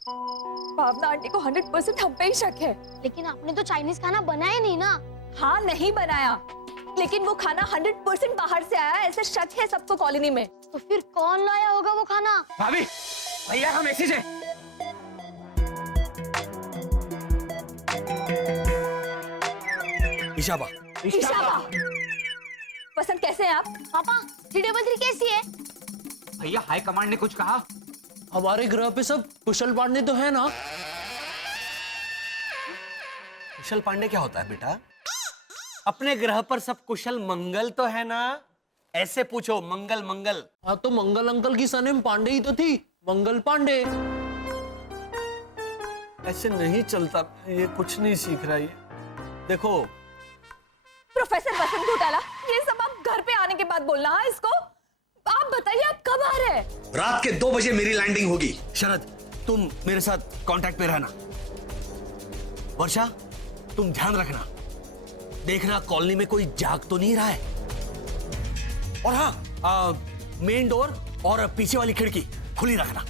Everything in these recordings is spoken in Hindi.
भावना आंटी को 100% हम पे ही शक है। लेकिन आपने तो चाइनीज खाना बनाया नहीं ना। हाँ नहीं बनाया, लेकिन वो खाना 100% बाहर से आया, ऐसे शक है सबको कॉलोनी में। तो फिर कौन लाया होगा वो खाना? भाभी, भैया का मैसेज है। इशाबा। वसंत कैसे हैं आप? पापा 333 कैसी है? भैया हाई कमांड ने कुछ कहा? हमारे ग्रह पे सब कुशल पांडे तो है ना। कुशल पांडे क्या होता है बेटा? अपने ग्रह पर सब कुशल मंगल तो है ना? ऐसे पूछो, मंगल मंगल। हाँ तो मंगल अंकल की सरनेम पांडे ही तो थी, मंगल पांडे। ऐसे नहीं चलता, ये कुछ नहीं सीख रहा। ये देखो प्रोफेसर वसंत घोटाला, ये सब आप घर पे आने के बाद बोलना। हाँ इसको आप बताइए, आप कब आ रहे हैं? रात के 2 बजे मेरी लैंडिंग होगी। शरद, तुम मेरे साथ कांटेक्ट पे रहना। वर्षा, तुम ध्यान रखना, देखना कॉलोनी में कोई जाग तो नहीं रहा है। और हाँ, मेन डोर और पीछे वाली खिड़की खुली रखना।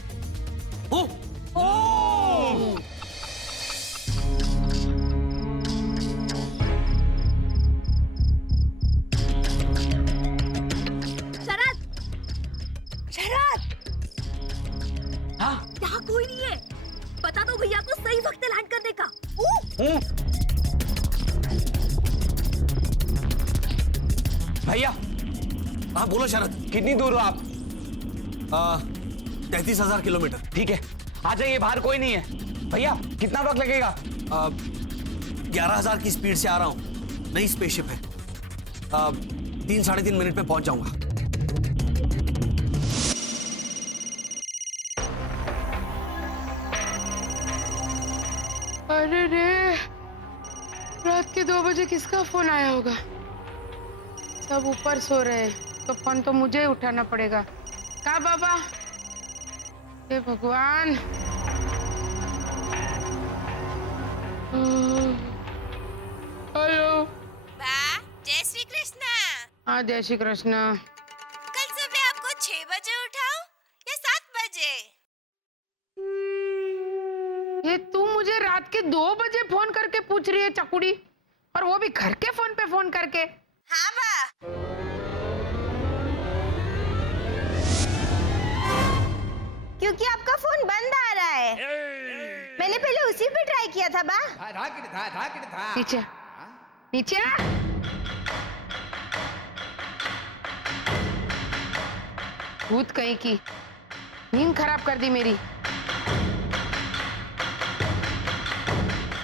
यहाँ कोई नहीं है, बता दो भैया को सही वक्त लैंड करने का। भैया, हाँ बोलो शरद। कितनी दूर हो आप? 33,000 किलोमीटर। ठीक है, आ जाइए, बाहर कोई नहीं है। भैया कितना वक्त लगेगा? 11,000 की स्पीड से आ रहा हूँ, नई स्पेसशिप है। 3-3.5 मिनट में पहुंच जाऊंगा। अरे रे, रात के 2 बजे किसका फोन आया होगा? सब ऊपर सो रहे हैं, तो फोन तो मुझे ही उठाना पड़ेगा। का बाबा? हे भगवान। हेलो। जय श्री कृष्णा। हाँ जय श्री कृष्ण। कल सुबह आपको 6 बजे उठाऊं या 7 बजे? ये तू मुझे रात के 2 बजे फोन करके पूछ रही है चकुड़ी, और वो भी घर के फोन पे फोन करके। हाँ बा। क्योंकि आपका फोन बंद आ रहा है। मैंने पहले उसी पे ट्राई किया था बा। नीचे नीचे आ। भूत कहीं की, नींद खराब कर दी मेरी।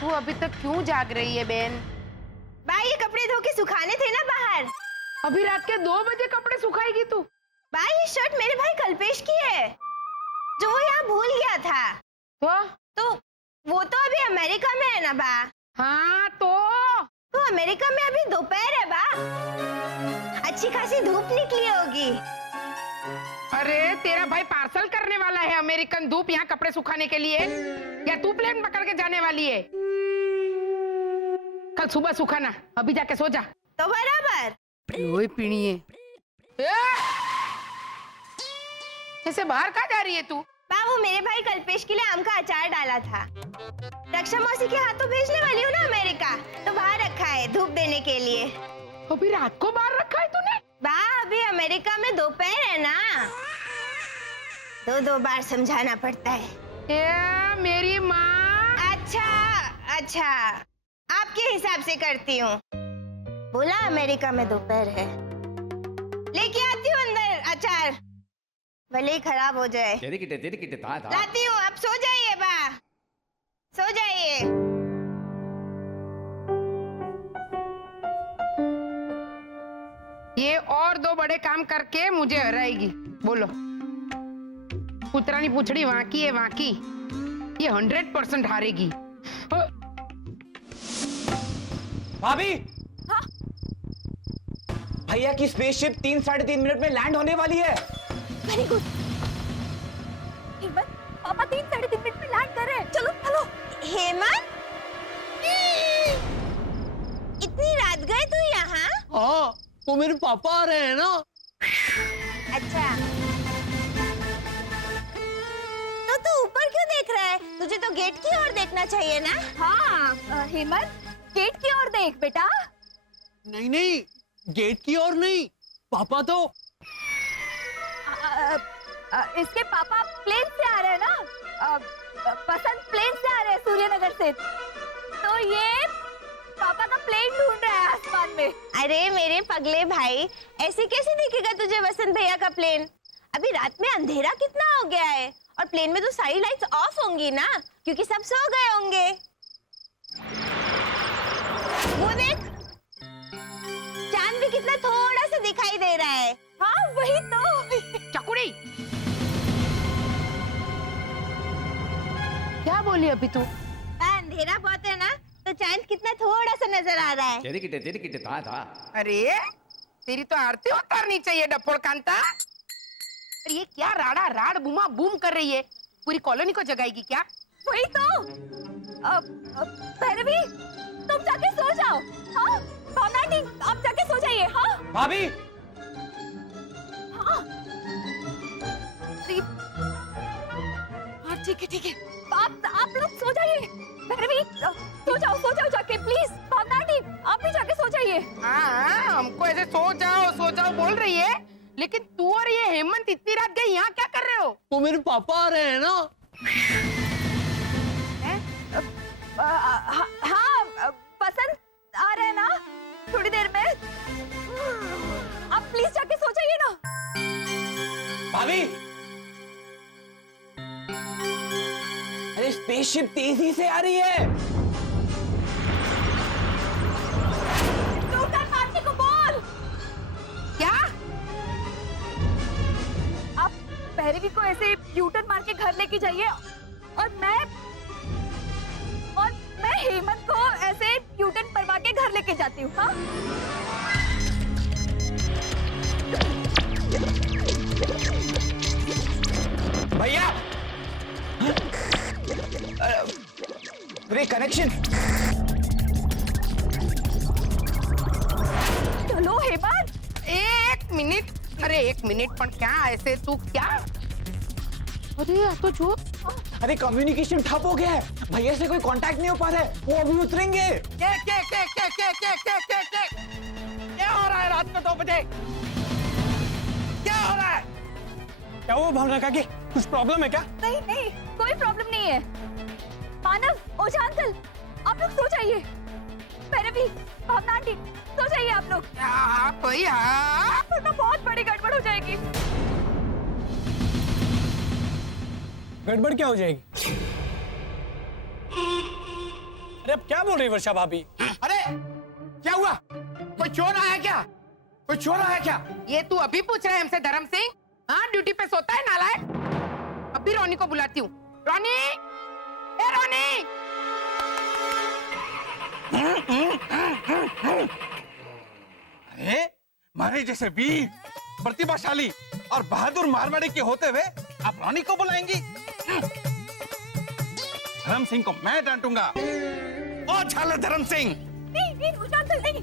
तू अभी तक क्यों जाग रही है बहन? बा ये कपड़े धो के सुखाने थे ना बाहर। अभी रात के 2 बजे कपड़े सुखाएगी तू? बा ये शर्ट मेरे भाई कल्पेश की है, जो वो यहाँ भूल गया था। तो वो तो अभी अमेरिका में है ना बा। हाँ तो अमेरिका में अभी दोपहर है बा, अच्छी खासी धूप निकली होगी। अरे तेरा भाई पार्सल करने वाला है अमेरिकन धूप यहाँ कपड़े सुखाने के लिए, या तू प्लेन पकड़ के जाने वाली है? कल सुबह सुखाना, अभी जाके सो जा। तो बराबर। ओए पीणिए, ऐसे बाहर कहाँ जा रही है तू? बाबू मेरे भाई कल्पेश के लिए आम का अचार डाला था, रक्षा मौसी के हाथों भेजने वाली हूँ ना अमेरिका, तो बाहर रखा है धूप देने के लिए। अभी रात को बाहर रखा है तूने? बा अभी अमेरिका में दोपहर है ना, 2 बार समझाना पड़ता है। ए, मेरी माँ। अच्छा आपके हिसाब से करती हूँ। बोला अमेरिका में दोपहर है, लेके आती हूँ अंदर अचार, भले ही खराब हो जाए। लाती हूँ, आप सो जाइए बा, सो जाइए। ये और 2 बड़े काम करके मुझे हराएगी। बोलो, पुत्रानी पूछड़ी वहां की है, वहां की। ये 100% हारेगी। भाभी, हाँ? भैया की स्पेसशिप 3-3.5 मिनट में लैंड होने वाली है। Very good. हेमंत, पापा 3-3.5 मिनट में लैंड कर रहे हैं। चलो चलो। हेमंत, इतनी रात गए तू यहाँ? हाँ, वो मेरे पापा आ रहे हैं ना। अच्छा, तो तू ऊपर क्यों देख रहा है? गेट की ओर देखना चाहिए ना। हाँ हेमंत, गेट की ओर देख बेटा। नहीं नहीं, गेट की ओर नहीं, पापा तो इसके पापा प्लेन से आ रहे हैं ना। बसंत प्लेन से आ रहे हैं, सूर्यनगर से। तो ये पापा का प्लेन ढूंढ रहा है आसमान में। अरे मेरे पगले भाई, ऐसे कैसे दिखेगा तुझे वसंत भैया का प्लेन? अभी रात में अंधेरा कितना हो गया है, और प्लेन में तो सारी लाइट्स ऑफ होंगी ना, क्योंकि सब सो गए होंगे। वो देख, चांद भी कितना थोड़ा सा दिखाई दे रहा है। हाँ वही तो। चकुड़ी, क्या बोली अभी तू? अंधेरा बहुत है ना, तो चांद कितना थोड़ा सा नजर आ रहा है। तेरी था अरे तेरी तो आरती उतारनी चाहिए डफोड़ कांता। अरे ये क्या राड़ा राड़ बुमा बूम कर रही है, पूरी कॉलोनी को जगाएगी क्या? वही तो। भैरवी, तुम जाके सो जाओ। हाँ भावना आंटी, आप जाके सो जाइए। हाँ भाभी। हाँ हाँ ठीक है। आप लोग सो जाइए। भैरवी, सो जाओ जाके प्लीज। भावना आंटी, आप भी जाके सो जाइए। हाँ, हमको ऐसे सो जाओ बोल रही है, लेकिन तू और ये हेमंत इतनी रात गए यहाँ क्या कर रहे हो? वो मेरे पापा आ रहे हैं ना। हाँ बसंत आ रहे हैं ना थोड़ी देर में। आप प्लीज जाके सो जाइए ना। भाभी, अरे स्पेसशिप तेजी से आ रही है। टूटन मारने को बोल। क्या? आप भैरवी को ऐसे यूटर्न मार के घर लेके जाइए, और मैं हेमंत को ऐसे यूटर्न परवा के घर लेके जाती हूँ। हाँ भैया, कनेक्शन। चलो हेमंत। एक मिनट, अरे एक मिनट, पण क्या ऐसे तू क्या? अरे या तो जो अरे कम्युनिकेशन ठप हो गया है, भैया से कोई कांटेक्ट नहीं हो पा रहा है, वो अभी उतरेंगे। क्या हो रहा है रात को 2 बजे? क्या हो रहा है? क्या वो भावना काकी, कुछ प्रॉब्लम है क्या? नहीं, कोई प्रॉब्लम नहीं है। मानव, ओझा अंकल, आप लोग सो जाइए। भैरवी, भावना आंटी, सो जाइए आप लोग। वरना बहुत बड़ी गड़बड़ हो जाएगी। गड़बड़ क्या हो जाएगी? अरे अब क्या बोल रही वर्षा भाभी? अरे क्या हुआ? कोई चोर आया क्या? कोई चोर आया क्या? ये तू अभी पूछ रहा है हमसे धर्म सिंह? हाँ, ड्यूटी पे सोता है नालायक। अभी रोनी को बुलाती हूँ। रोनी, ए रोनी! अरे मारे जैसे वीर, प्रतिभाशाली और बहादुर मारवाड़ी के होते हुए आप रानी को बुलाएंगी? धर्म सिंह को मैं डांटूंगा। ओ झाले धर्म सिंह! नहीं, ओझा अंकल नहीं।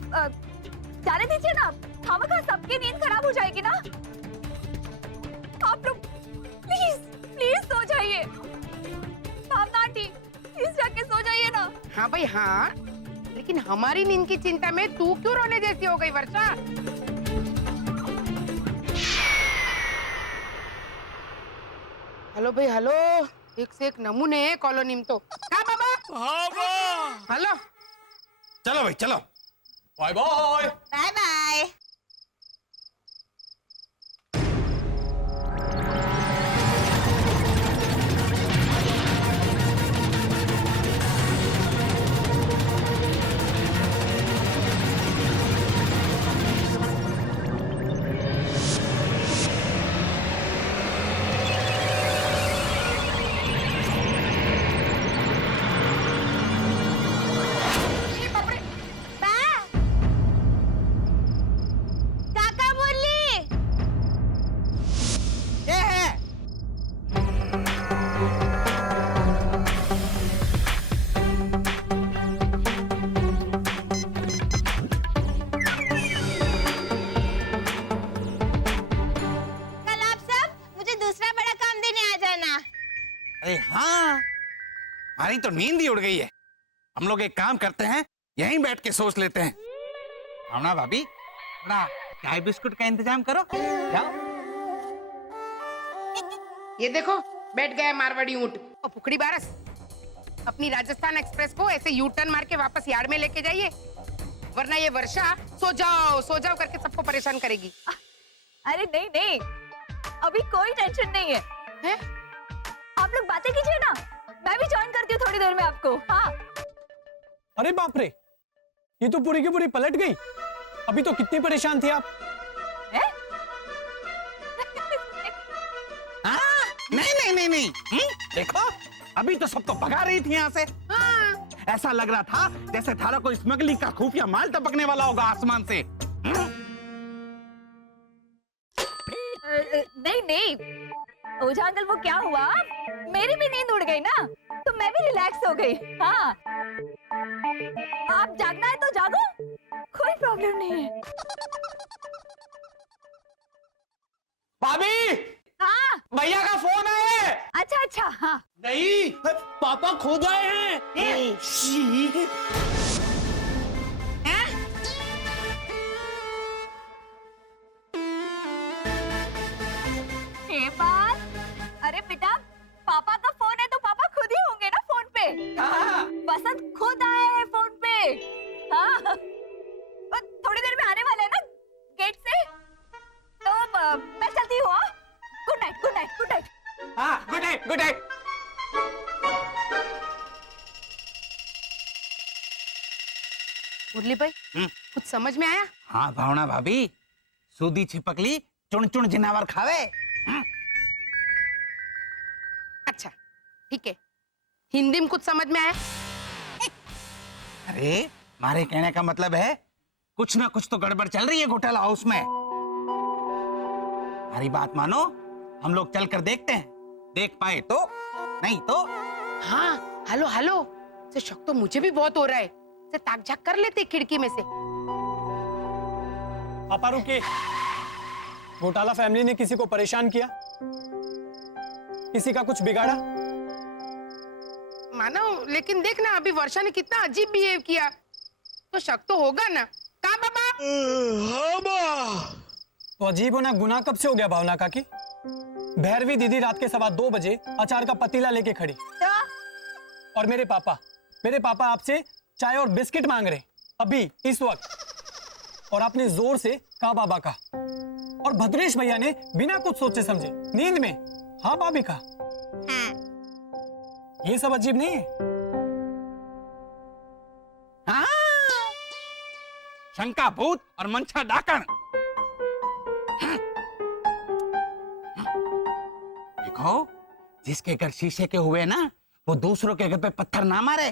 जाने दीजिए ना, खामखा सबकी नींद खराब हो जाएगी ना। आप लोग प्लीज सो जाइए। भावना आंटी, प्लीज जाके सो जाइए ना। हाँ भाई हाँ, लेकिन हमारी नींद की चिंता में तू क्यों रोने जैसी हो गई वर्षा? हेलो भाई हेलो, एक से एक नमूने है कॉलोनी में तो। हाँ बाबा। हेलो, चलो भाई चलो। Bye bye. Bye bye. हमारी तो नींद ही उड़ गई है। हम लोग एक काम करते हैं, यहीं बैठ के सोच लेते हैं। भावना भाभी, थोड़ा चाय बिस्कुट का इंतजाम करो। जाओ। ये देखो, बैठ गया मारवाड़ी ऊंट। और पुखड़ी बारस, अपनी राजस्थान एक्सप्रेस को ऐसे यू टर्न मार के वापस यार्ड में लेके जाइए, वरना ये वर्षा सो जाओ करके सबको परेशान करेगी। अरे नहीं नहीं, अभी कोई टेंशन नहीं है। हैं? आप लोग बातें कीजिए ना, मैं भी ज्वाइन करती हूँ थोड़ी देर में आपको। हाँ अरे बाप रे, ये तो पूरी की पूरी पलट गई। अभी तो कितनी परेशान थी आप। हैं? नहीं। देखो, अभी तो सबको भगा रही थी यहाँ से। हाँ। ऐसा लग रहा था जैसे थारा कोई स्मगलिंग का खुफिया माल टपकने वाला होगा आसमान से। नहीं ओझा अंकल, वो क्या हुआ, मेरी भी नींद उड़ गई ना, तो मैं भी रिलैक्स हो गई। हाँ आप जागना है तो जागो, कोई प्रॉब्लम नहीं है। भाभी, हाँ भैया का फोन है। अच्छा हाँ। नहीं, पापा खुद आए हैं। ये बात, अरे बेटा, पापा का फोन है तो पापा खुद ही होंगे ना फोन पे। वसंत खुद आए हैं फोन पे। हाँ थोड़ी देर में आने वाले हैं ना गेट से, तो मैं चलती हूँ। Good night. हाँ गुड नाइट। मुरली भाई, कुछ समझ में आया? हाँ भावना भाभी, सूदी छिपकली चुन चुन जिनावर खावे। अच्छा ठीक है, हिंदी में कुछ समझ में आया? अरे मारे कहने का मतलब है कुछ ना कुछ तो गड़बड़ चल रही है घोटाला हाउस में। हमारी बात मानो, हम लोग चल कर देखते हैं, देख पाए तो, नहीं तो। हाँ हेलो, से शक तो मुझे भी बहुत हो रहा है। से ताक झाक कर लेते खिड़की में से। पापा रुकिए, घोटाला फैमिली ने किसी को परेशान किया, किसी का कुछ बिगाड़ा? मानो, लेकिन देखना अभी वर्षा ने कितना अजीब बिहेव किया, तो शक तो होगा ना। कहाँ बाबा? तो अजीब होना गुनाह कब से हो गया भावना काकी? भैरवी दीदी रात के 2:15 बजे अचार का पतीला लेके खड़ी, और मेरे पापा आपसे चाय और बिस्किट मांग रहे अभी इस वक्त, और आपने जोर से कहा बाबा का, और भद्रेश भैया ने बिना कुछ सोचे समझे नींद में हाँ भाभी का। ये सब अजीब नहीं है? हाँ? शंका भूत और मंशा डाकण। देखो, जिसके घर शीशे के हुए ना, वो दूसरों के घर पे पत्थर ना मारे।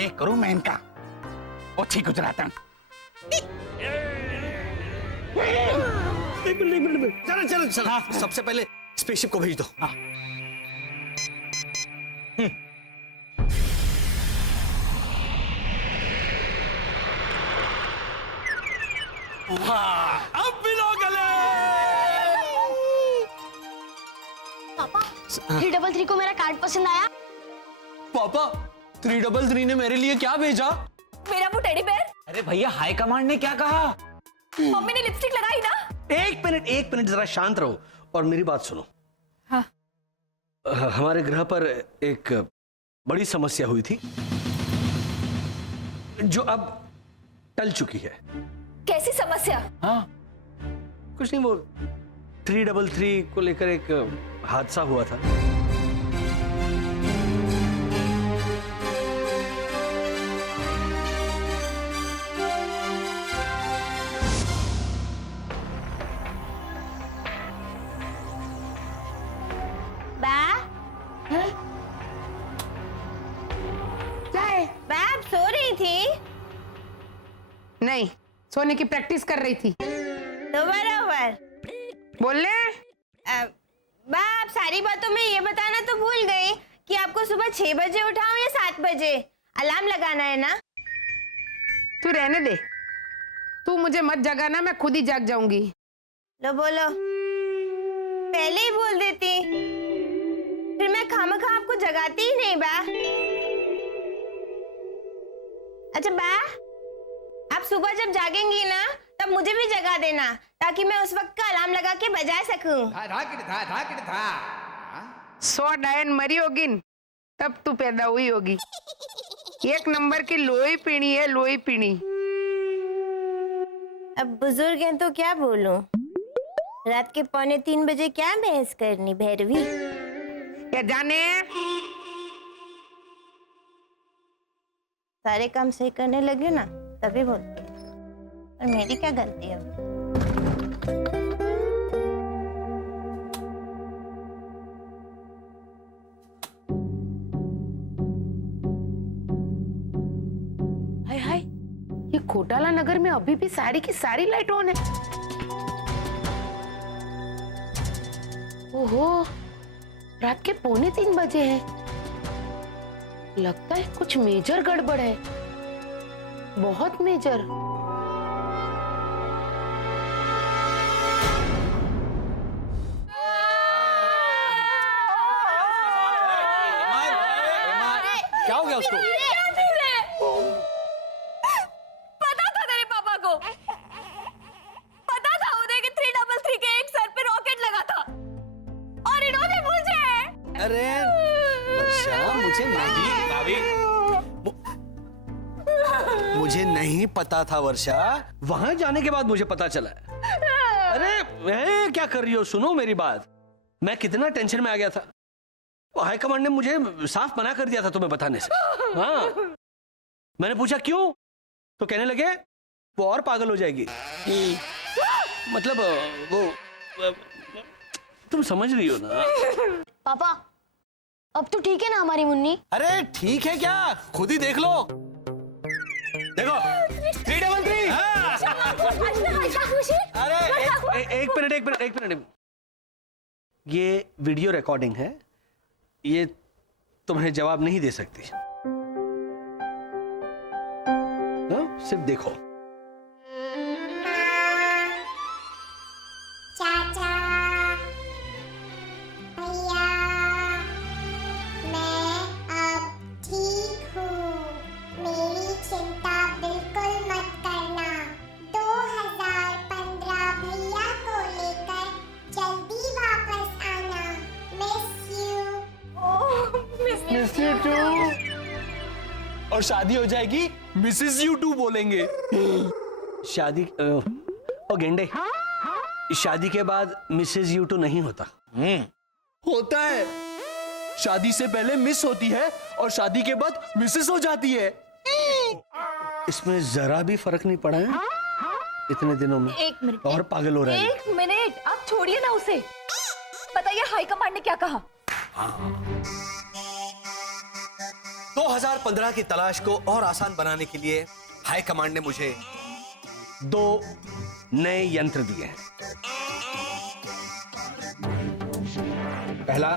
ये करूं मैं इनका ओछी गुजरातन। चलो, हाँ, सबसे पहले स्पेसशिप को भेज दो। हाँ। अब भी लोग पापा 333 को मेरा कार्ड पसंद आया? पापा 333 ने मेरे लिए क्या भेजा? मेरा वो टेडी बेयर। अरे भैया, हाई कमांड ने क्या कहा? मम्मी ने लिपस्टिक लगाई ना। एक मिनट जरा शांत रहो और मेरी बात सुनो। हाँ। हमारे ग्रह पर एक बड़ी समस्या हुई थी जो अब टल चुकी है। कैसी समस्या? हाँ कुछ नहीं, वो 333 को लेकर एक हादसा हुआ था। आप सो रही थी? नहीं, सोने की प्रैक्टिस कर रही थी। तो बराबर बोले बा, आप सारी बातों में ये बताना तो भूल गई कि आपको सुबह 6 बजे उठाऊं या 7 बजे? अलार्म लगाना है ना? तू रहने दे, तू मुझे मत जगाना, मैं खुद ही जाग जाऊंगी। लो बोलो, पहले ही बोल देती। जगाती ही नहीं बा। अच्छा बा, आप सुबह जब जागेंगी ना तब मुझे भी जगा देना, ताकि मैं उस वक्त का अलार्म लगा के बजा सकूं। 100 डायन मरी होगी न, तब तू पैदा हुई होगी। एक नंबर की लोई पीनी है, लोई पीनी। अब बुजुर्ग हैं तो क्या बोलूं? रात के 2:45 बजे क्या बहस करनी भैरवी? क्या जाने सारे काम सही करने लगे ना तभी बोलते हैं। और मेरी क्या गलती है? हाय हाय, ये घोटाला नगर में अभी भी सारी की सारी लाइट ऑन है। ओहो, रात के 2:45 बजे हैं। लगता है कुछ मेजर गड़बड़ है, बहुत मेजर। क्या हो गया उसको? पता था तेरे पापा को, पता था उन्हें कि 333 के एक सर पे रॉकेट लगा था और इन्होंने मुझे। अरे वर्षा, मुझे नहीं पता था वर्षा। वहां जाने के बाद मुझे पता चला। अरे क्या कर रही हो? सुनो मेरी बात। मैं कितना टेंशन में आ गया था। हाई कमांड ने मुझे साफ मना कर दिया था तुम्हें बताने से। हाँ, मैंने पूछा क्यों, तो कहने लगे वो और पागल हो जाएगी। मतलब वो तुम समझ रही हो ना? पापा, अब तो ठीक है ना हमारी मुन्नी? अरे ठीक है क्या, खुद ही देख लो। देखो 333। अरे एक मिनट। ये वीडियो रिकॉर्डिंग है, ये तुम्हें जवाब नहीं दे सकती। सिर्फ देखो। चाचा, भैया, मैं अब ठीक हूँ। मेरी चिंता बिल्कुल मत करना। 2015 भैया को लेकर जल्दी वापस आना। Miss you. और शादी हो जाएगी, मिसेस यू टू बोलेंगे। शादी ओ गेंडे, शादी के बाद मिसेज यू टू नहीं होता। होता है। शादी से पहले मिस होती है और शादी के बाद मिसेस हो जाती है। इसमें जरा भी फर्क नहीं पड़ा है इतने दिनों में। एक मिनट, और पागल हो रहा है। एक मिनट, आप छोड़िए ना उसे। बताइए हाई कमांड ने क्या कहा? 2015 की तलाश को और आसान बनाने के लिए हाई कमांड ने मुझे 2 नए यंत्र दिए हैं। पहला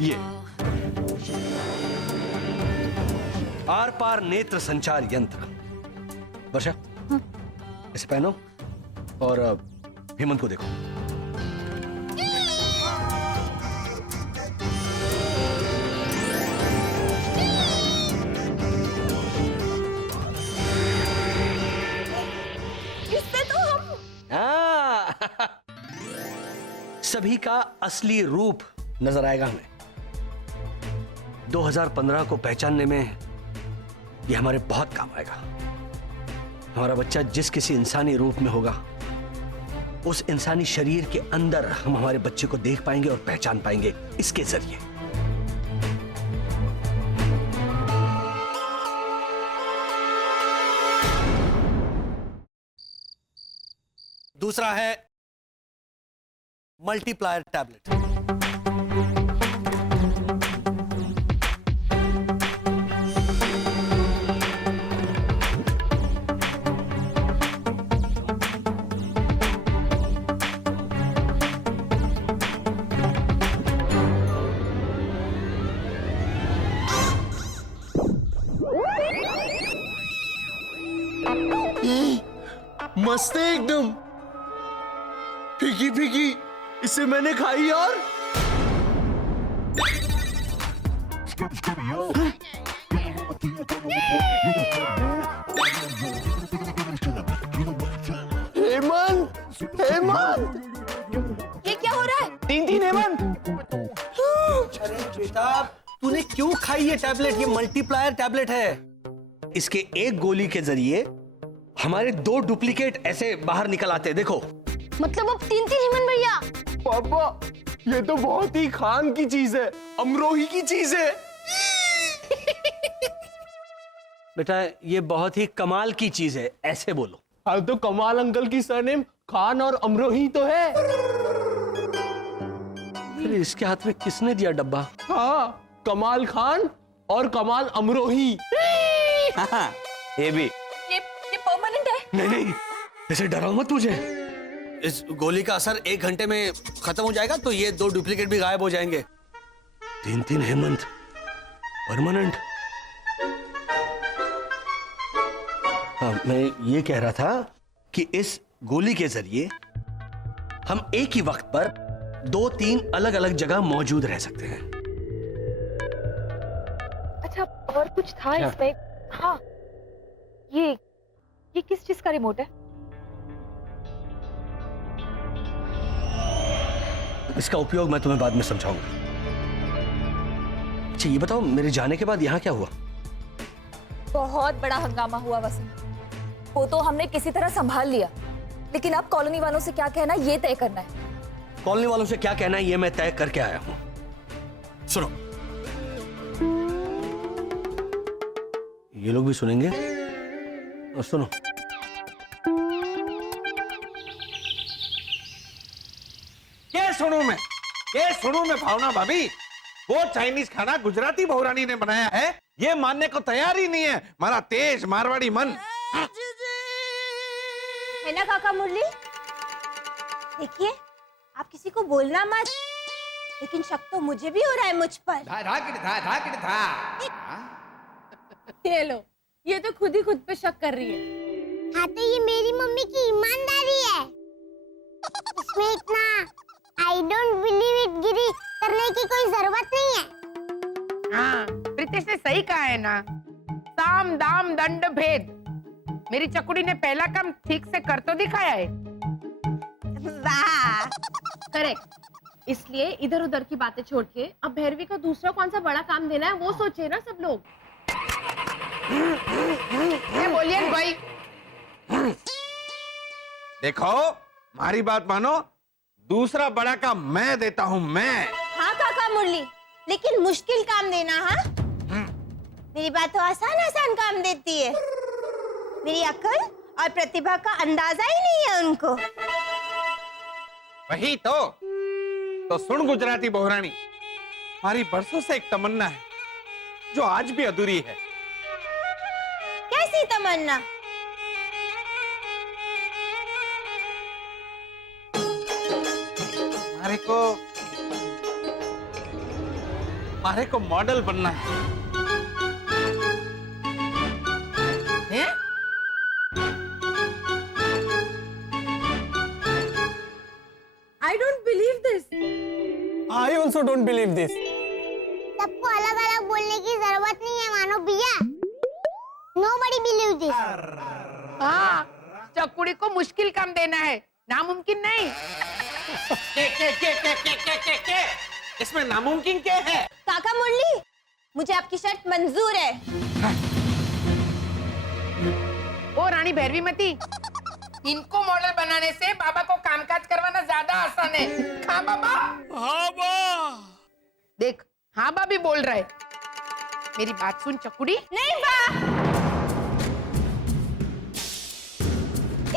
ये आर पार नेत्र संचार यंत्र। वर्षा, इसे पहनो और हेमंत को देखो। सभी का असली रूप नजर आएगा हमें। 2015 को पहचानने में यह हमारे बहुत काम आएगा। हमारा बच्चा जिस किसी इंसानी रूप में होगा, उस इंसानी शरीर के अंदर हम हमारे बच्चे को देख पाएंगे और पहचान पाएंगे इसके जरिए। दूसरा है मल्टीप्लायर टैबलेट। मस्त है एकदम, फीकी फीकी। इसे मैंने खाई और हेमंत, हेमंत, ये क्या हो रहा है? 3-3 हेमंत। बेटा तूने क्यों खाई ये टैबलेट? ये मल्टीप्लायर टैबलेट है। इसके एक गोली के जरिए हमारे 2 डुप्लीकेट ऐसे बाहर निकल आते हैं, देखो। मतलब अब 3-3 हेमंत भैया। पापा, ये तो बहुत ही खान की चीज है, अमरोही की चीज है। बेटा ये बहुत ही कमाल की चीज है, ऐसे बोलो। हाँ तो कमाल अंकल की सरनेम खान और अमरोही तो है। फिर इसके हाथ में किसने दिया डब्बा? हाँ, कमाल खान और कमाल अमरोही। ये भी ये परमानेंट है। नहीं नहीं, ऐसे डराओ मत मुझे। इस गोली का असर 1 घंटे में खत्म हो जाएगा तो ये 2 डुप्लीकेट भी गायब हो जाएंगे। 3-3 हेमंत परमानेंट। हाँ, मैं ये कह रहा था कि इस गोली के जरिए हम एक ही वक्त पर 2-3 अलग अलग जगह मौजूद रह सकते हैं। अच्छा और कुछ था इसमें? हाँ, ये किस चीज का रिमोट है? इसका उपयोग मैं तुम्हें बाद में समझाऊंगा। अच्छा ये बताओ, मेरे जाने के बाद यहाँ क्या हुआ? बहुत बड़ा हंगामा हुआ वसंत। वो तो हमने किसी तरह संभाल लिया, लेकिन अब कॉलोनी वालों से क्या कहना ये तय करना है। कॉलोनी वालों से क्या कहना है ये मैं तय करके आया हूं। सुनो, ये लोग भी सुनेंगे और सुनो। क्या सुनूं मैं भावना भाभी? वो चाइनीज खाना गुजराती बहुरानी ने बनाया है, ये मानने को तैयार ही नहीं है हमारा तेज मारवाड़ी मन। है ना काका मुरली? देखिए, आप किसी को बोलना मत, लेकिन शक तो मुझे भी हो रहा है मुझ पर। ये लो, ये तो खुद ही खुद पे शक कर रही है। हाँ तो ये मेरी मम्मी की ईमानदारी है। इसमें इतना आई डोंट बिलीव इट गिरी करने की कोई जरूरत नहीं है। हाँ, प्रीतेश ने सही कहा है ना, साम दाम दंड भेद। मेरी चकुड़ी ने पहला काम ठीक से कर तो दिखाया है। वाह, करेक्ट। इसलिए इधर उधर की बातें छोड़ के अब भैरवी को दूसरा कौन सा बड़ा काम देना है वो सोचे ना सब लोग। बोलिए भाई। देखो हमारी बात मानो, दूसरा बड़ा काम मैं देता हूं मैं। हाँ काका मुरली, लेकिन मुश्किल काम देना। हाँ, मेरी बात तो आसान आसान काम देती है। मेरी अकल और प्रतिभा का अंदाजा ही नहीं है उनको। वही तो सुन गुजराती बहुरानी, हमारी बरसों से एक तमन्ना है जो आज भी अधूरी है। कैसी तमन्ना? हमारे को मॉडल बनना है। I don't believe this. I also don't believe this. सबको अलग अलग बोलने की जरूरत नहीं है मानो भैया। Nobody believe this. हाँ, चकुड़ी को मुश्किल काम देना है, नामुमकिन नहीं। के? इसमें नामुमकिन क्या है? काका मुरली, मुझे आपकी शर्त मंजूर है। ओ रानी भैरवीमती, इनको मॉडल बनाने से बाबा को कामकाज करवाना ज्यादा आसान है। हाँ बाबा? हाँ बा। देख, हाँ बा भी बोल रहा है। मेरी बात सुन चकुड़ी। नहीं बा,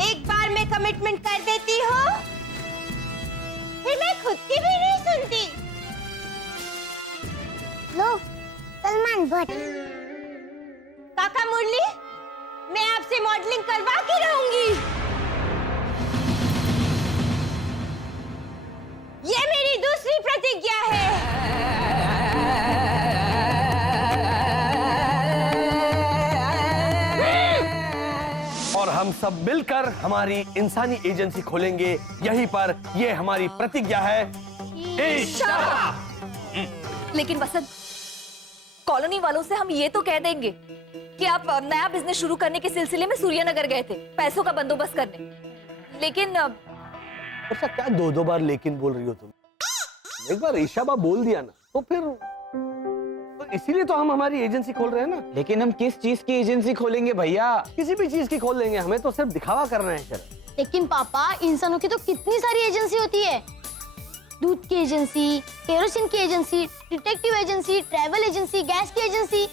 एक बार मैं कमिटमेंट कर देती हूँ, फिर मैं खुद की भी नहीं सुनती। लो, सलमान भट्ट। काका मुरली, मैं आपसे मॉडलिंग करवा के रहूंगी। ये मेरी दूसरी प्रतिज्ञा है। और हम सब मिलकर हमारी इंसानी एजेंसी खोलेंगे यहीं पर। ये हमारी प्रतिज्ञा है। लेकिन वसंत, कॉलोनी वालों से हम ये तो कह देंगे कि आप नया बिजनेस शुरू करने के सिलसिले में सूर्यनगर गए थे पैसों का बंदोबस्त करने, लेकिन वर्षा क्या दो बार लेकिन बोल रही हो तुम? एक बार ईशाबा बोल दिया ना तो फिर तो इसीलिए तो हम हमारी एजेंसी खोल रहे हैं ना। लेकिन हम किस चीज की एजेंसी खोलेंगे भैया? किसी भी चीज की खोल लेंगे, हमें तो सिर्फ दिखावा करना है शरद। लेकिन पापा इंसानों की तो कितनी सारी एजेंसी होती है। दूध की एजेंसी, केरोसिन की agency, detective agency, travel agency, gas की एजेंसी।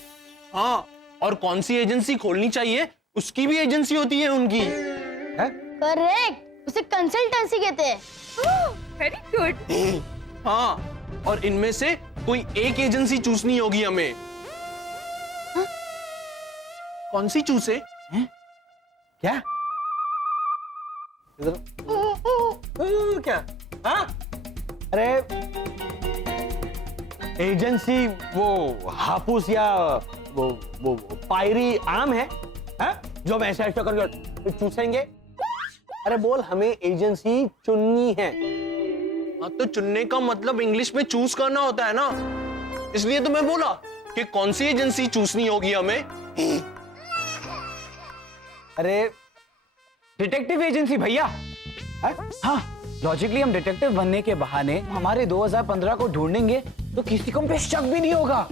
हाँ, और कौन सी एजेंसी खोलनी चाहिए उसकी भी एजेंसी होती है उनकी। है? करेक्ट, उसे कंसल्टेंसी कहते हैं। Very good. हाँ, और इनमें से कोई एक एजेंसी चूसनी होगी हमें। हाँ? कौन सी चूसे? क्या? इधर क्या? हाँ? अरे एजेंसी वो हापुस या वो पायरी आम है, जो हम ऐसा करके चूसेंगे। अरे बोल हमें एजेंसी चुननी है। हाँ, तो चुनने का मतलब इंग्लिश में चूज करना होता है ना, इसलिए तो मैं बोला कि कौन सी एजेंसी चूसनी होगी हमें। अरे डिटेक्टिव एजेंसी भैया। हाँ, लॉजिकली हम डिटेक्टिव बनने के बहाने हमारे 2015 को ढूंढेंगे तो किसी को हम पे शक भी नहीं होगा।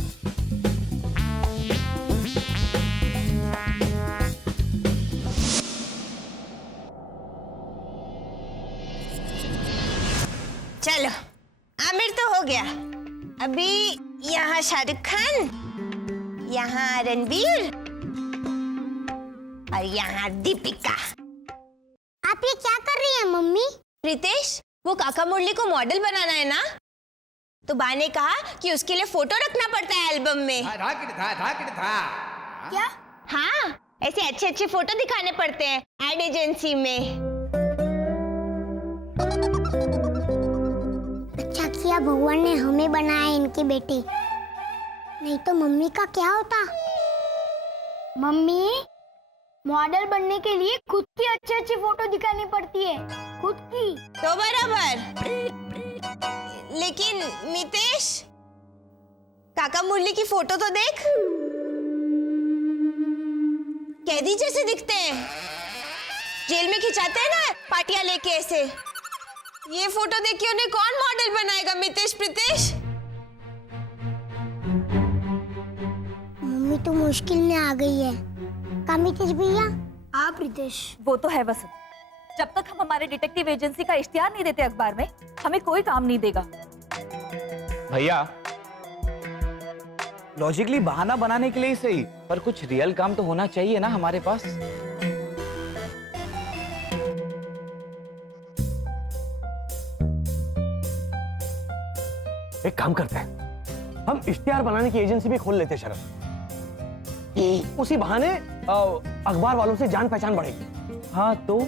चलो आमिर तो हो गया, अभी यहाँ शाहरुख खान, यहाँ रणबीर और यहाँ दीपिका। आप ये क्या कर रही हैं मम्मी? प्रीतेश, वो काका मुरली को मॉडल बनाना है ना, तो बा ने कहा कि उसके लिए फोटो रखना पड़ता है एल्बम में। क्या? हाँ, ऐसे अच्छे अच्छे फोटो दिखाने पड़ते हैं एड एजेंसी में। अच्छा किया भगवान ने हमें बनाया इनकी बेटी, नहीं तो मम्मी का क्या होता? मम्मी, मॉडल बनने के लिए खुद की अच्छी अच्छी फोटो दिखानी पड़ती है, खुद की। तो बराबर, लेकिन मितेश, काका मुरली की फोटो तो देख, कैदी जैसे दिखते हैं। जेल में खिंचाते हैं ना पार्टियां लेके ऐसे। ये फोटो देख के उन्हें कौन मॉडल बनाएगा मितेश, प्रीतेश? मम्मी तो मुश्किल में आ गई है। कामितेश भैया, आप रितेश। वो तो है वसंत, जब तक हम हमारे डिटेक्टिव एजेंसी का इश्तिहार नहीं देते अखबार में, हमें कोई काम नहीं देगा। भैया लॉजिकली बहाना बनाने के लिए ही सही, पर कुछ रियल काम तो होना चाहिए ना हमारे पास। एक काम करते हैं, हम इश्तिहार बनाने की एजेंसी भी खोल लेते हैं शरद। उसी बहाने अखबार वालों से जान पहचान बढ़ेगी। हाँ तो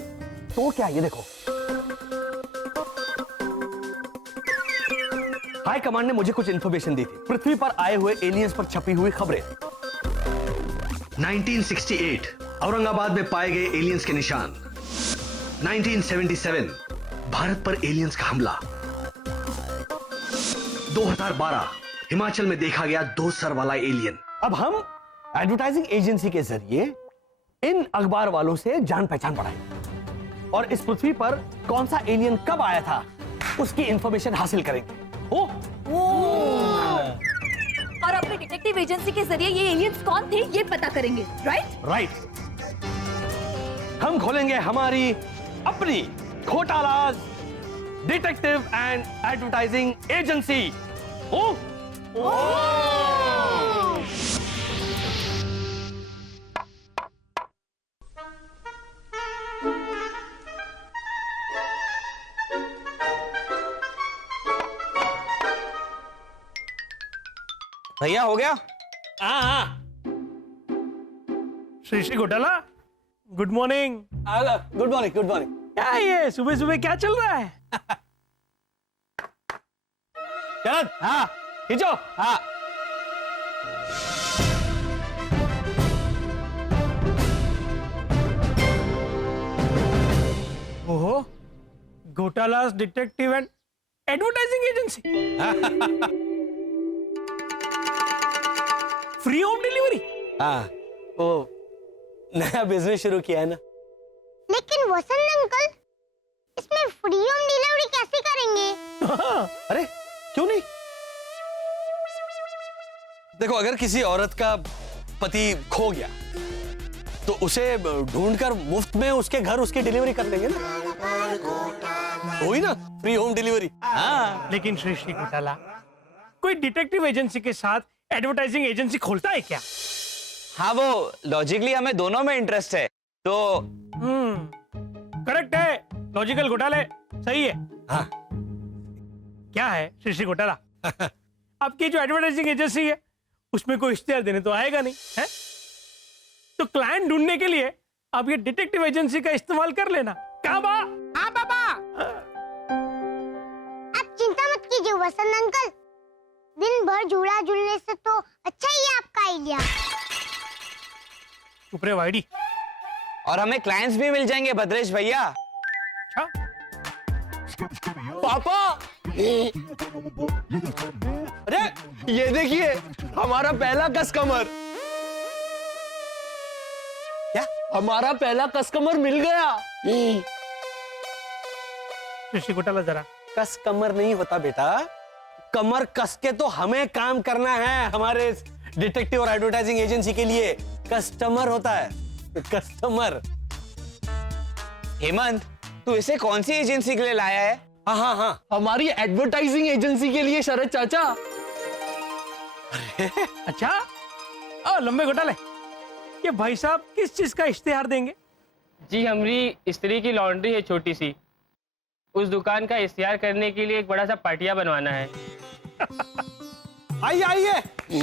क्या, ये देखो, हाई कमांड ने मुझे कुछ इंफॉर्मेशन दी थी। पृथ्वी पर आए हुए एलियंस पर छपी हुई खबरें। 1968 औरंगाबाद में पाए गए एलियंस के निशान। 1977 भारत पर एलियंस का हमला। 2012 हिमाचल में देखा गया 2 सर वाला एलियन। अब हम एडवर्टाइजिंग एजेंसी के जरिए इन अखबार वालों से जान पहचान बढ़ाएंगे और इस पृथ्वी पर कौन सा एलियन कब आया था उसकी इंफॉर्मेशन हासिल करेंगे। और अपनी डिटेक्टिव एजेंसी के जरिए ये एलियंस कौन थे ये पता करेंगे, राइट? हम खोलेंगे हमारी अपनी घोटालाज डिटेक्टिव एंड एडवर्टाइजिंग एजेंसी। भैया हो गया? हाँ। श्री श्री घोटाला, good morning. Good morning, good morning. क्या ये सुबह सुबह क्या चल रहा है? शरद, हाँ खींचो। हाँ ओहो, Ghotala's detective and advertising agency. Free home delivery? हाँ, वो नया बिजनेस शुरू किया है ना। लेकिन वसंत अंकल, इसमें फ्री होम डिलीवरी कैसे करेंगे? अरे क्यों नहीं? देखो, अगर किसी औरत का पति खो गया तो उसे ढूंढकर मुफ्त में उसके घर उसकी डिलीवरी कर देंगे ना। हुई ना फ्री होम डिलीवरी। हाँ, लेकिन श्री घोटाला, कोई डिटेक्टिव एजेंसी के साथ एडवर्टाइजिंग एजेंसी खोलता है क्या? हाँ, वो लॉजिकली हमें दोनों में इंटरेस्ट है, तो करेक्ट है, लॉजिकल घोटाले सही है। हाँ। क्या है श्री घोटाला, आपकी जो एडवर्टाइजिंग एजेंसी है उसमें कोई इश्तेहार देने तो आएगा नहीं है, तो क्लाइंट ढूंढने के लिए आप ये डिटेक्टिव एजेंसी का इस्तेमाल कर लेना। कहाँ बा? हाँ बाबा। आप चिंता मत कीजिए वसंत अंकल, दिन भर झूला झूलने से तो अच्छा ही है आपका आइडिया। चुप रे वाइडी। और हमें क्लाइंट्स भी मिल जाएंगे भद्रेश भैया। अच्छा पापा, अरे ये देखिए हमारा पहला कस्टमर। क्या? हमारा पहला कस्टमर मिल गया। ऋषि घोटाला जरा। कस कमर नहीं होता बेटा, कमर कस के तो हमें काम करना है। हमारे डिटेक्टिव और एडवर्टाइजिंग एजेंसी के लिए कस्टमर होता है, कस्टमर। हेमंत, तू इसे कौन सी एजेंसी के लिए लाया है? हाँ हाँ हाँ, हमारी एडवर्टाइजिंग एजेंसी के लिए शरद चाचा। अच्छा लंबे घोटाले, ये भाई साहब किस चीज का इश्तेहार देंगे? जी, हमारी स्त्री की लॉन्ड्री है छोटी सी, उस दुकान का इश्तेहार करने के लिए एक बड़ा सा पाटिया बनवाना है। आइए आइए।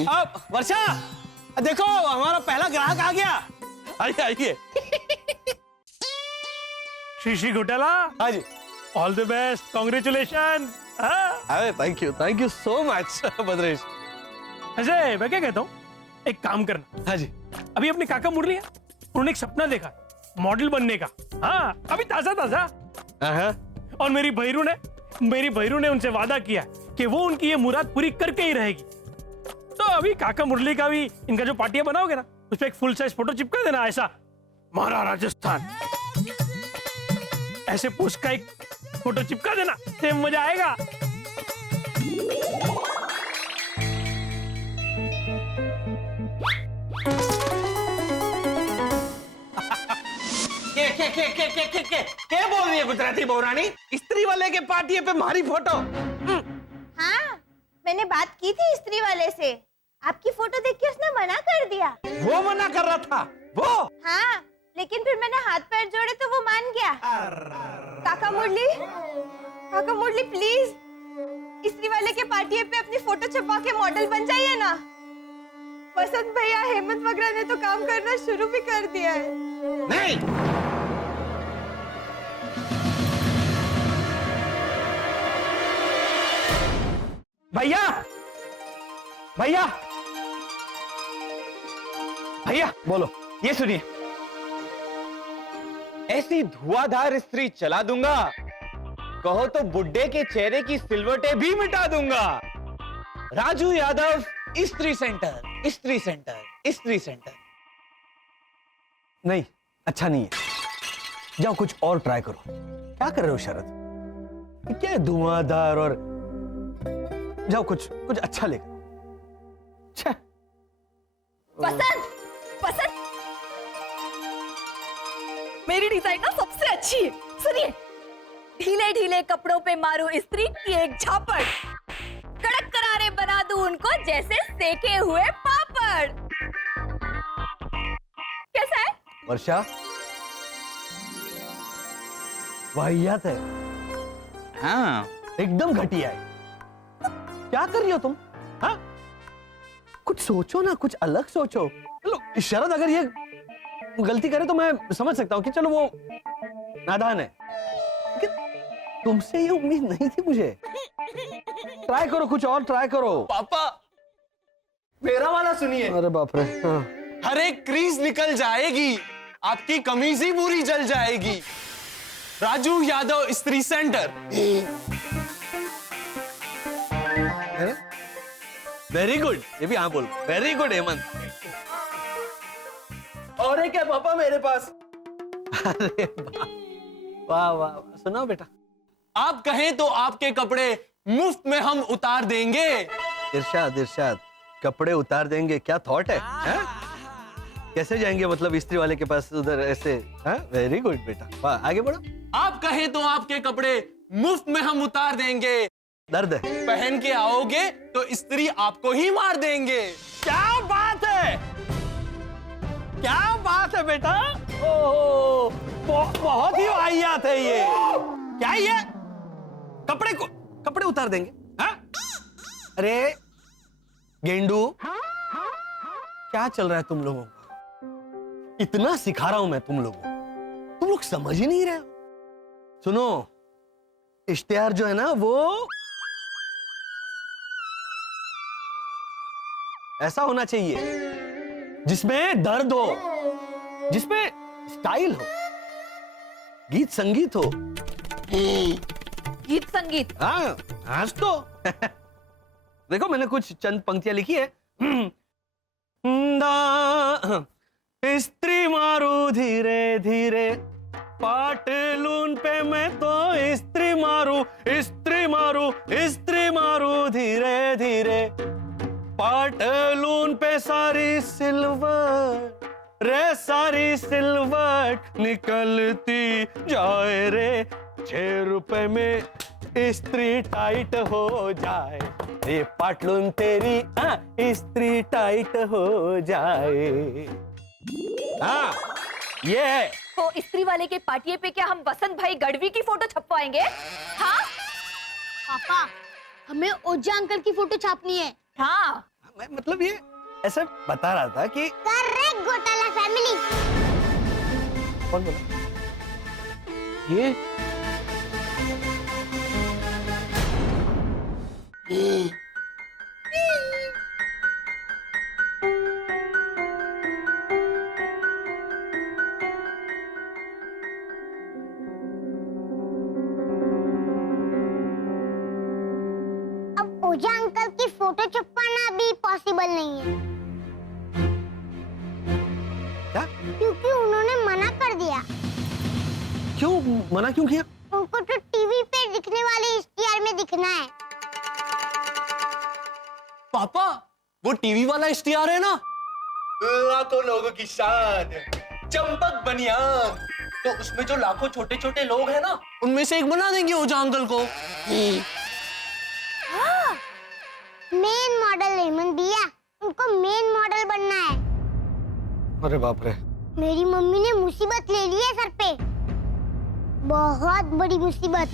अब वर्षा, देखो हमारा पहला ग्राहक आ गया। आइए आइए। श्री घोटाला, हाँ जी। All the best, congratulation. अरे thank you so much Bhadresh. ऐसे मैं क्या कहता हूँ, एक काम करना। हाँ जी। अभी अपने काका मुरली है, उन्होंने एक सपना देखा मॉडल बनने का। हाँ, अभी ताजा ताजा। और मेरी भैरू ने उनसे वादा किया कि वो उनकी ये मुराद पूरी करके ही रहेगी। तो अभी काका मुरली का भी इनका जो पाटिया बनाओगे ना, उस पर एक फुल साइज फोटो चिपका देना, ऐसा मारा राजस्थान, ऐसे पोस्ट का एक फोटो चिपका देना, सेम मजा आएगा। क्या बोल रही है गुजराती बहुरानी? स्त्री वाले के पार्टी पे हमारी फोटो? हाँ, मैंने बात की थी स्त्री वाले से, आपकी फोटो देख के उसने मना कर दिया। वो मना कर रहा था वो? हाँ, लेकिन फिर मैंने हाथ पैर जोड़े तो वो मान गया। काका मुरली प्लीज, स्त्री वाले के पार्टी पे अपनी फोटो छपवा के मॉडल बन जाइए ना। वसंत भैया, हेमंत वगैरह ने तो काम करना शुरू भी कर दिया है। नहीं, भैया भैया भैया, बोलो। ये सुनिए, ऐसी धुआंधार स्त्री चला दूंगा, कहो तो बुड्ढे के चेहरे की सिलवटें भी मिटा दूंगा। राजू यादव स्त्री सेंटर, स्त्री सेंटर, स्त्री सेंटर। नहीं, अच्छा नहीं है। जाओ कुछ और ट्राई करो। क्या कर रहे हो शरद? ये क्या है धुआंधार? और जाओ कुछ अच्छा लेकर। वसंत, मेरी डिजाइन ना सबसे अच्छी है। सुनिए, ढीले ढीले कपड़ों पे मारू स्त्री की एक झापड़, कड़क करारे बना दूं उनको जैसे सेके हुए पापड़। कैसा है वर्षा? वाहियात है। हाँ, एकदम घटिया है। क्या कर रही हो तुम? हाँ, कुछ सोचो ना, कुछ अलग सोचो। चलो शरद अगर ये गलती करे तो मैं समझ सकता हूँ कि चलो वो नादान है, लेकिन तुमसे ये उम्मीद नहीं थी मुझे। ट्राई करो, कुछ और ट्राई करो। पापा, मेरा वाला सुनिए। अरे बाप रे। हाँ। हर एक क्रीज निकल जाएगी, आपकी कमीज ही पूरी जल जाएगी। राजू यादव स्त्री सेंटर। वेरी गुड, ये भी हाँ बोल, वेरी गुड हेमंत। और है क्या पापा मेरे पास? अरे वाह वाह वाह, सुनाओ बेटा। आप कहें तो आपके कपड़े मुफ्त में हम उतार देंगे। इरशाद इरशाद, कपड़े उतार देंगे, क्या थॉट है, कैसे जाएंगे मतलब इस्त्री वाले के पास उधर ऐसे? वेरी गुड बेटा, वाह, आगे बढ़ो। आप कहें तो आपके कपड़े मुफ्त में हम उतार देंगे। दर्द है, पहन के आओगे तो इस्त्री आपको ही मार देंगे। क्या बात है, क्या बात है बेटा। ओहो, बहुत ही वाहियात है ये। क्या ये कपड़े उतार देंगे? अरे गेंडू, क्या चल रहा है तुम लोगों का? इतना सिखा रहा हूं मैं तुम लोगों को, तुम लोग समझ ही नहीं रहे हो। सुनो, इश्तिहार जो है ना वो ऐसा होना चाहिए जिसमें दर्द हो, जिसमें स्टाइल हो, गीत संगीत हो। गीत संगीत? हाँ, आज तो देखो मैंने कुछ चंद पंक्तियां लिखी है। इस्त्री मारू धीरे धीरे, पाटलून पे मैं तो इस्त्री मारू, इस्त्री मारू, इस्त्री मारू धीरे धीरे, पाटलून पे सारी सिल्वर रे, सारी सिल्वर निकलती जाए रे, 6 रुपए में इस्त्री टाइट हो जाए रे, पाटलून तेरी इस्त्री टाइट हो जाए। हाँ, ये है। तो इस्त्री वाले के पाटिये पे क्या हम वसंत भाई गढ़वी की फोटो छपवाएंगे? हाँ पापा, हमें ओझा अंकल की फोटो छापनी है। हाँ, मैं मतलब ये ऐसे बता रहा था कि करेक्ट घोटाला फैमिली। कौन बोला ये? अब ओझा अंकल की फोटो छपवाना भी पॉसिबल नहीं है। क्या? क्योंकि उन्होंने मना कर दिया। क्यों मना क्यों किया? उनको तो टीवी पे दिखने वाले इश्तिहार में दिखना है। पापा, वो टीवी वाला इश्तिहार है ना, लाखों लोगों की शान, चंपक बनियान, तो उसमें जो लाखों छोटे छोटे लोग हैं ना, उनमें से एक बना देंगे ओझा अंकल को। मेन मॉडल हेमंत भैया, उनको मेन मॉडल बनना है। अरे बाप रे, मेरी मम्मी ने मुसीबत ले ली है सर पे, बहुत बड़ी मुसीबत।